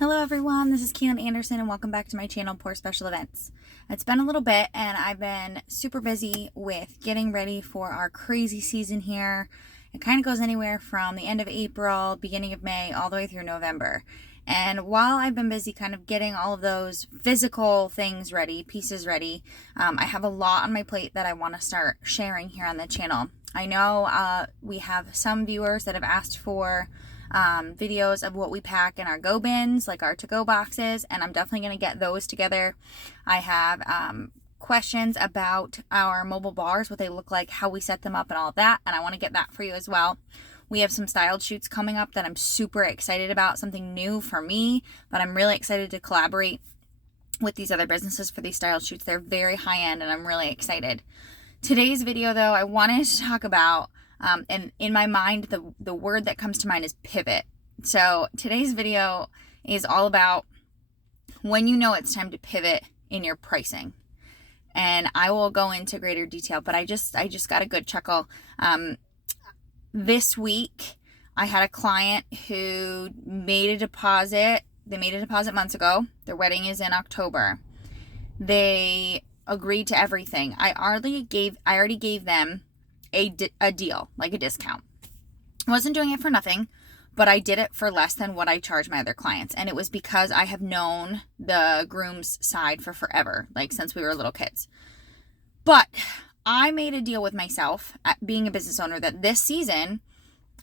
Hello everyone, this is Keelan Anderson and welcome back to my channel, Pour Special Events. It's been a little bit and I've been super busy with getting ready for our crazy season here. It kind of goes anywhere from the end of April, beginning of May, all the way through November. And while I've been busy kind of getting all of those physical things ready, pieces ready, I have a lot on my plate that I want to start sharing here on the channel. I know we have some viewers that have asked for videos of what we pack in our go bins, like our to-go boxes, and I'm definitely going to get those together. I have questions about our mobile bars, what they look like, how we set them up, and all of that, and I want to get that for you as well. We have some styled shoots coming up that I'm super excited about, something new for me, but I'm really excited to collaborate with these other businesses for these styled shoots. They're very high end and I'm really excited. Today's video though, I wanted to talk about and in my mind, the word that comes to mind is pivot. So today's video is all about when you know it's time to pivot in your pricing. And I will go into greater detail, but I just got a good chuckle. This week, I had a client who made a deposit. They made a deposit months ago. Their wedding is in October. They agreed to everything. I already gave them a deal, like a discount. I wasn't doing it for nothing, but I did it for less than what I charge my other clients. And it was because I have known the groom's side for forever, like since we were little kids. But I made a deal with myself, being a business owner, that this season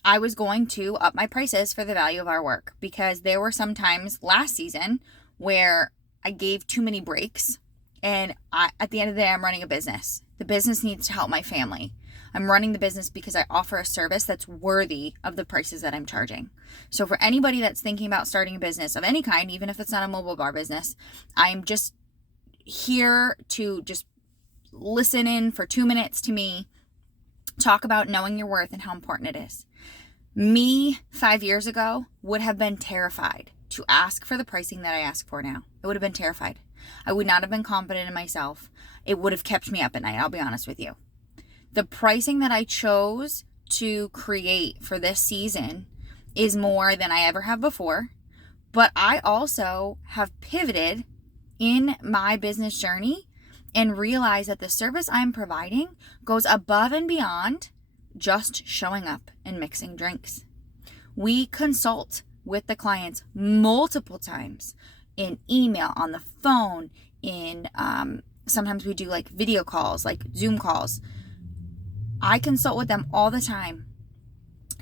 I was going to up my prices for the value of our work, because there were some times last season where I gave too many breaks, and at the end of the day, I'm running a business. The business needs to help my family. I'm running the business because I offer a service that's worthy of the prices that I'm charging. So for anybody that's thinking about starting a business of any kind, even if it's not a mobile bar business, I'm just here to just listen in for 2 minutes to me talk about knowing your worth and how important it is. Me 5 years ago would have been terrified to ask for the pricing that I ask for now. I would have been terrified. I would not have been confident in myself. It would have kept me up at night, I'll be honest with you. The pricing that I chose to create for this season is more than I ever have before, but I also have pivoted in my business journey and realized that the service I'm providing goes above and beyond just showing up and mixing drinks. We consult with the clients multiple times in email, on the phone, in sometimes we do like video calls, like Zoom calls. I consult with them all the time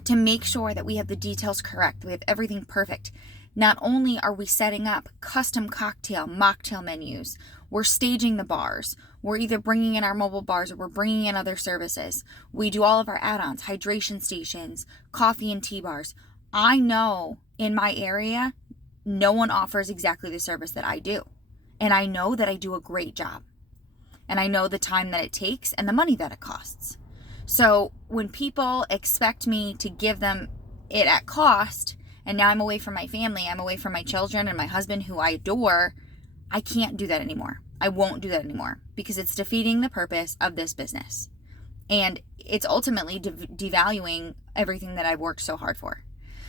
to make sure that we have the details correct, we have everything perfect. Not only are we setting up custom cocktail, mocktail menus, we're staging the bars, we're either bringing in our mobile bars or we're bringing in other services. We do all of our add-ons, hydration stations, coffee and tea bars. I know in my area, no one offers exactly the service that I do. And I know that I do a great job. And I know the time that it takes and the money that it costs. So when people expect me to give them it at cost, and now I'm away from my family, I'm away from my children and my husband who I adore, I can't do that anymore. I won't do that anymore because it's defeating the purpose of this business. And it's ultimately devaluing everything that I've worked so hard for.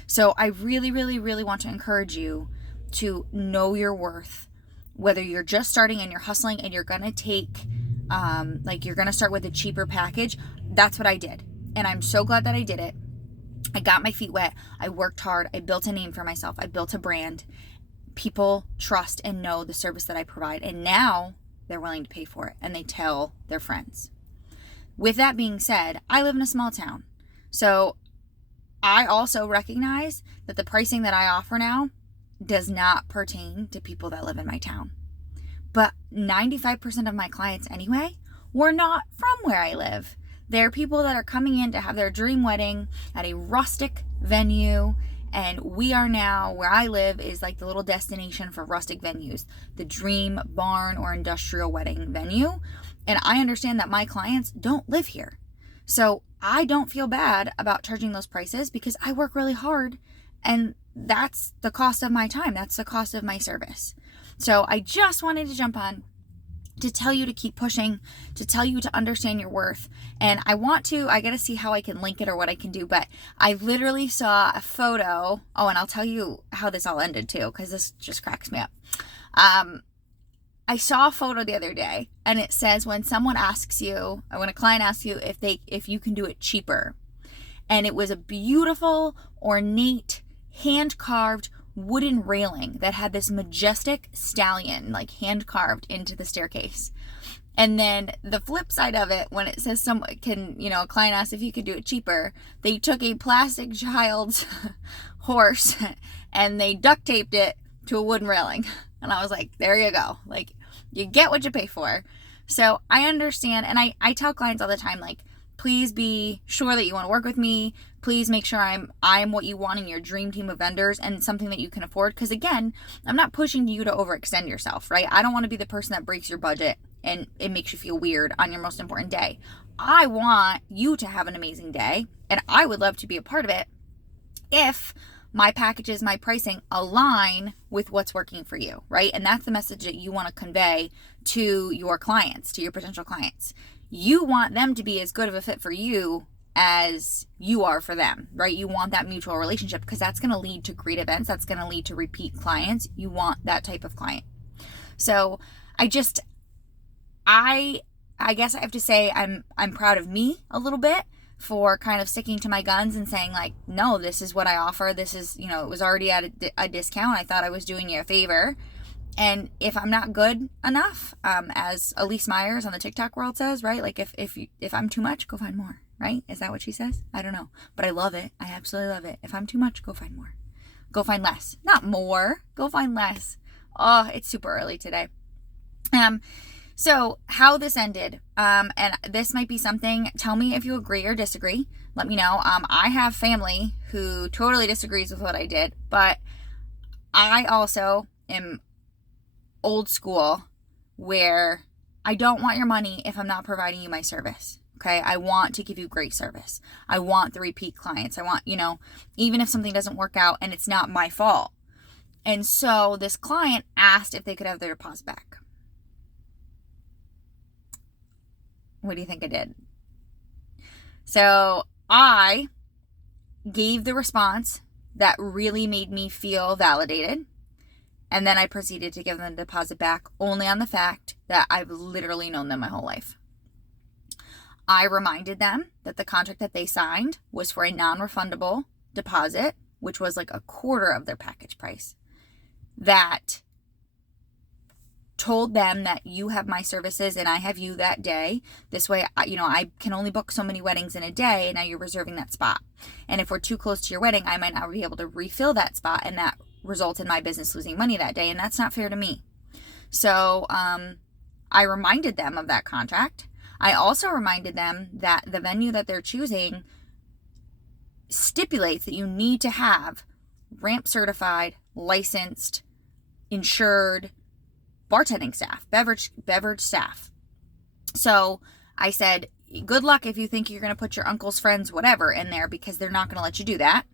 So I really, really, really want to encourage you to know your worth, whether you're just starting and you're hustling and you're going to take, you're going to start with a cheaper package. That's what I did. And I'm so glad that I did it. I got my feet wet. I worked hard. I built a name for myself. I built a brand. People trust and know the service that I provide. And now they're willing to pay for it. And they tell their friends. With that being said, I live in a small town. So I also recognize that the pricing that I offer now does not pertain to people that live in my town. But 95% of my clients anyway were not from where I live. They're people that are coming in to have their dream wedding at a rustic venue. And we are now, where I live is like the little destination for rustic venues, the dream barn or industrial wedding venue. And I understand that my clients don't live here. So I don't feel bad about charging those prices because I work really hard and that's the cost of my time. That's the cost of my service. So I just wanted to jump on to tell you to keep pushing, to tell you to understand your worth. And I got to see how I can link it or what I can do, but I literally saw a photo. Oh, and I'll tell you how this all ended too, because this just cracks me up. I saw a photo the other day, and it says when a client asks you if you can do it cheaper. And it was a beautiful, ornate, hand-carved wooden railing that had this majestic stallion, like hand-carved into the staircase. And then the flip side of it, when it says a client asked if you could do it cheaper, they took a plastic child's horse and they duct taped it to a wooden railing. And I was like, there you go. Like, you get what you pay for. So I understand. And I tell clients all the time, like, please be sure that you want to work with me. Please make sure I'm what you want in your dream team of vendors and something that you can afford. Because again, I'm not pushing you to overextend yourself, right? I don't want to be the person that breaks your budget and it makes you feel weird on your most important day. I want you to have an amazing day, and I would love to be a part of it if my packages, my pricing align with what's working for you, right? And that's the message that you want to convey to your clients, to your potential clients. You want them to be as good of a fit for you as you are for them, right? You want that mutual relationship because that's going to lead to great events. That's going to lead to repeat clients. You want that type of client. So I guess I have to say I'm proud of me a little bit for kind of sticking to my guns and saying, like, no, this is what I offer. This is, it was already at a discount. I thought I was doing you a favor. And if I'm not good enough, as Elise Myers on the TikTok world says, right? Like, if I'm too much, go find more, right? Is that what she says? I don't know. But I love it. I absolutely love it. If I'm too much, go find more. Go find less. Not more. Go find less. Oh, it's super early today. So how this ended, and this might be something, tell me if you agree or disagree. Let me know. I have family who totally disagrees with what I did, but I also am old school where I don't want your money if I'm not providing you my service. Okay. I want to give you great service. I want the repeat clients. I want, even if something doesn't work out and it's not my fault. And so this client asked if they could have their deposit back. What do you think I did? So I gave the response that really made me feel validated. And then I proceeded to give them the deposit back only on the fact that I've literally known them my whole life. I reminded them that the contract that they signed was for a non-refundable deposit, which was like a quarter of their package price. That told them that you have my services and I have you that day. This way, I can only book so many weddings in a day, and now you're reserving that spot. And if we're too close to your wedding, I might not be able to refill that spot, and that results in my business losing money that day, and that's not fair to me. So I reminded them of that contract. I also reminded them that the venue that they're choosing stipulates that you need to have ramp certified, licensed, insured bartending staff, beverage staff. So I said, good luck if you think you're going to put your uncle's friends, whatever, in there, because they're not going to let you do that.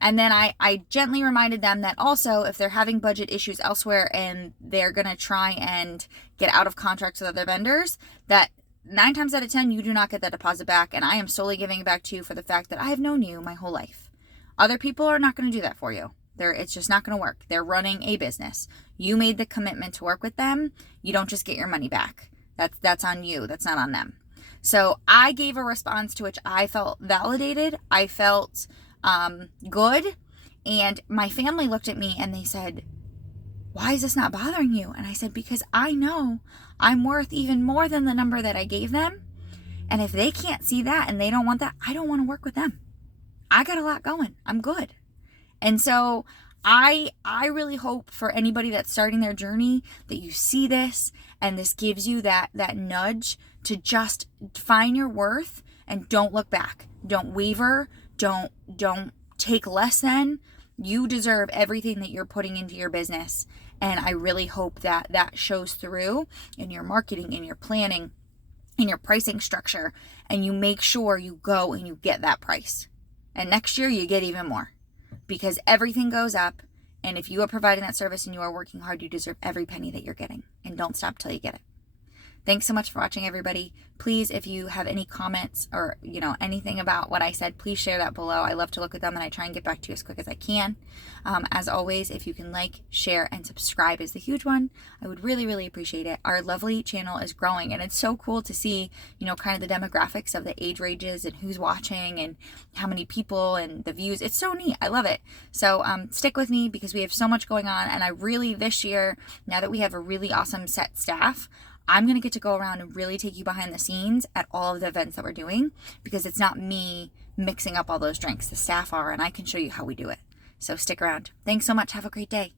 And then I gently reminded them that also if they're having budget issues elsewhere and they're going to try and get out of contracts with other vendors, that 9 times out of 10, you do not get that deposit back. And I am solely giving it back to you for the fact that I have known you my whole life. Other people are not going to do that for you. It's just not going to work. They're running a business. You made the commitment to work with them. You don't just get your money back. That's on you. That's not on them. So I gave a response to which I felt validated. I felt good. And my family looked at me and they said, why is this not bothering you? And I said, because I know I'm worth even more than the number that I gave them. And if they can't see that and they don't want that, I don't want to work with them. I got a lot going. I'm good. And so I really hope for anybody that's starting their journey that you see this and this gives you that nudge to just find your worth and don't look back. Don't waver. Don't take less than. You deserve everything that you're putting into your business. And I really hope that shows through in your marketing, in your planning, in your pricing structure, and you make sure you go and you get that price. And next year you get even more. Because everything goes up, and if you are providing that service and you are working hard, you deserve every penny that you're getting. And don't stop till you get it. Thanks so much for watching, everybody. Please, if you have any comments or, anything about what I said, please share that below. I love to look at them and I try and get back to you as quick as I can. As always, if you can like, share, and subscribe is the huge one. I would really, really appreciate it. Our lovely channel is growing and it's so cool to see, kind of the demographics of the age ranges and who's watching and how many people and the views. It's so neat. I love it. So stick with me because we have so much going on, and I really, this year, now that we have a really awesome set staff, I'm going to get to go around and really take you behind the scenes at all of the events that we're doing, because it's not me mixing up all those drinks. The staff are, and I can show you how we do it. So stick around. Thanks so much. Have a great day.